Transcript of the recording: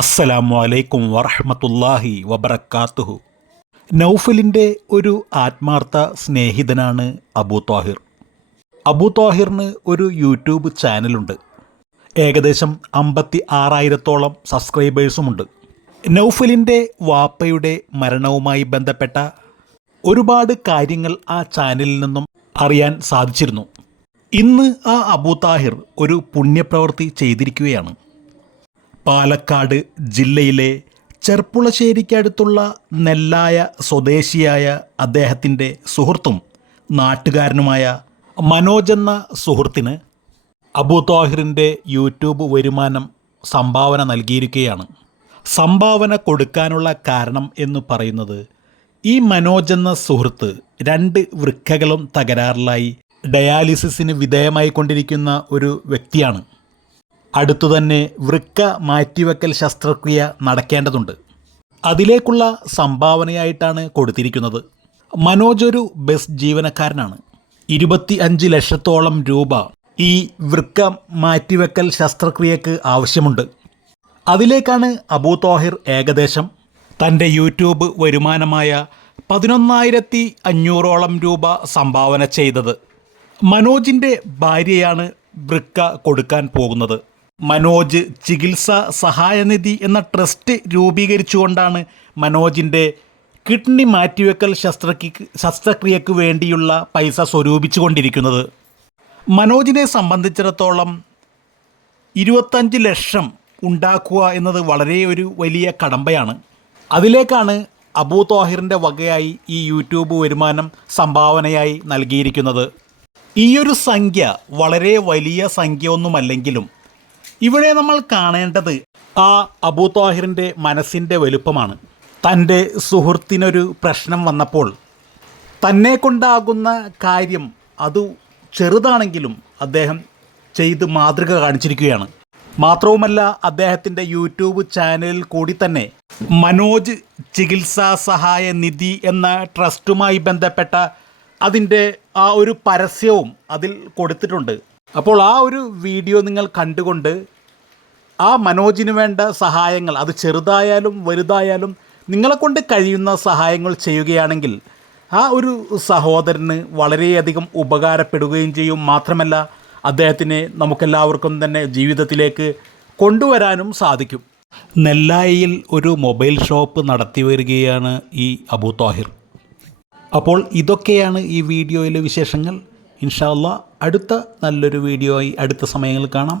അസ്സലാമു അലൈക്കും വറഹ്മത്തുള്ളാഹി വബർക്കാത്തുഹു നൗഫലിന്റെ ഒരു ആത്മാർത്ഥ സ്നേഹിതനാണ് അബൂ താഹിർ. അബൂ താഹിറിന് ഒരു യൂട്യൂബ് ചാനലുണ്ട്. ഏകദേശം അമ്പത്തി ആറായിരത്തോളം സബ്സ്ക്രൈബേഴ്സുമുണ്ട്. നൗഫലിന്റെ വാപ്പയുടെ മരണവുമായി ബന്ധപ്പെട്ട ഒരുപാട് കാര്യങ്ങൾ ആ ചാനലിൽ നിന്നും അറിയാൻ സാധിച്ചിരുന്നു. ഇന്ന് ആ അബൂ താഹിർ ഒരു പുണ്യപ്രവൃത്തി ചെയ്തിരിക്കുകയാണ്. പാലക്കാട് ജില്ലയിലെ ചെർപ്പുളശ്ശേരിക്കടുത്തുള്ള നെല്ലായ സ്വദേശിയായ അദ്ദേഹത്തിന്റെ സുഹൃത്തും നാട്ടുകാരനുമായ മനോജ് എന്ന സുഹൃത്തിന് അബു താഹിറിന്റെ യൂട്യൂബ് വരുമാനം സംഭാവന നൽകിയിരിക്കുകയാണ്. സംഭാവന കൊടുക്കാനുള്ള കാരണം എന്ന് പറയുന്നത് ഈ മനോജ് എന്ന സുഹൃത്ത് രണ്ട് വൃക്കകളും തകരാറിലായി ഡയാലിസിസിന് വിധേയമായി കൊണ്ടിരിക്കുന്ന ഒരു വ്യക്തിയാണ്. അടുത്തു തന്നെ വൃക്ക മാറ്റിവെക്കൽ ശസ്ത്രക്രിയ നടക്കേണ്ടതുണ്ട്. അതിലേക്കുള്ള സംഭാവനയായിട്ടാണ് കൊടുത്തിരിക്കുന്നത്. മനോജ് ഒരു ബസ് ജീവനക്കാരനാണ്. ഇരുപത്തി അഞ്ച് ലക്ഷത്തോളം രൂപ ഈ വൃക്ക മാറ്റിവെക്കൽ ശസ്ത്രക്രിയക്ക് ആവശ്യമുണ്ട്. അതിലേക്കാണ് അബൂ തോഹിർ ഏകദേശം. തന്റെ യൂട്യൂബ് വരുമാനമായ പതിനൊന്നായിരത്തി അഞ്ഞൂറോളം രൂപ സംഭാവന ചെയ്തത്. മനോജിന്റെ ഭാര്യയാണ് വൃക്ക കൊടുക്കാൻ പോകുന്നത്. മനോജ് ചികിത്സ സഹായനിധി എന്ന ട്രസ്റ്റ് രൂപീകരിച്ചുകൊണ്ടാണ് മനോജിന്റെ കിഡ്നി മാറ്റിവെക്കൽ ശസ്ത്രക്രിയ ശസ്ത്രക്രിയക്ക് വേണ്ടിയുള്ള പൈസ സ്വരൂപിച്ചുകൊണ്ടിരിക്കുന്നത്. മനോജിനെ സംബന്ധിച്ചിടത്തോളം ഇരുപത്തഞ്ച് ലക്ഷം ഉണ്ടാക്കുക എന്നത് വളരെ ഒരു വലിയ കടമ്പയാണ്. അതിലേക്കാണ് അബൂ തോഹിറിന്റെ വകയായി ഈ യൂട്യൂബ് വരുമാനം സംഭാവനയായി നൽകിയിരിക്കുന്നത്. ഈയൊരു സംഖ്യ വളരെ വലിയ സംഖ്യ ഒന്നുമല്ലെങ്കിലും ഇവിടെ നമ്മൾ കാണേണ്ടത് ആ അബൂ താഹിറിന്റെ മനസ്സിന്റെ വലുപ്പമാണ്. തന്റെ സുഹൃത്തിനൊരു പ്രശ്നം വന്നപ്പോൾ തന്നെ കൊണ്ടാകുന്ന കാര്യം അത് ചെറുതാണെങ്കിലും അദ്ദേഹം ചെയ്ത് മാതൃക കാണിച്ചിരിക്കുകയാണ്. മാത്രവുമല്ല അദ്ദേഹത്തിന്റെ യൂട്യൂബ് ചാനലിൽ കൂടി തന്നെ മനോജ് ചികിത്സാ സഹായ നിധി എന്ന ട്രസ്റ്റുമായി ബന്ധപ്പെട്ട അതിന്റെ ആ ഒരു പരസ്യവും അതിൽ കൊടുത്തിട്ടുണ്ട്. അപ്പോൾ ആ ഒരു വീഡിയോ നിങ്ങൾ കണ്ടുകൊണ്ട് ആ മനോജിന് വേണ്ട സഹായങ്ങൾ അത് ചെറുതായാലും വലുതായാലും നിങ്ങളെക്കൊണ്ട് കഴിയുന്ന സഹായങ്ങൾ ചെയ്യുകയാണെങ്കിൽ ആ ഒരു സഹോദരന് വളരെയധികം ഉപകാരപ്പെടുകയും ചെയ്യും. മാത്രമല്ല അദ്ദേഹത്തിനെ നമുക്കെല്ലാവർക്കും തന്നെ ജീവിതത്തിലേക്ക് കൊണ്ടുവരാനും സാധിക്കും. നെല്ലായിയിൽ ഒരു മൊബൈൽ ഷോപ്പ് നടത്തി വരികയാണ് ഈ അബു താഹിർ. അപ്പോൾ ഇതൊക്കെയാണ് ഈ വീഡിയോയിലെ വിശേഷങ്ങൾ. ഇൻഷാല്ല അടുത്ത നല്ലൊരു വീഡിയോ ആയി അടുത്ത സമയങ്ങളിൽ കാണാം.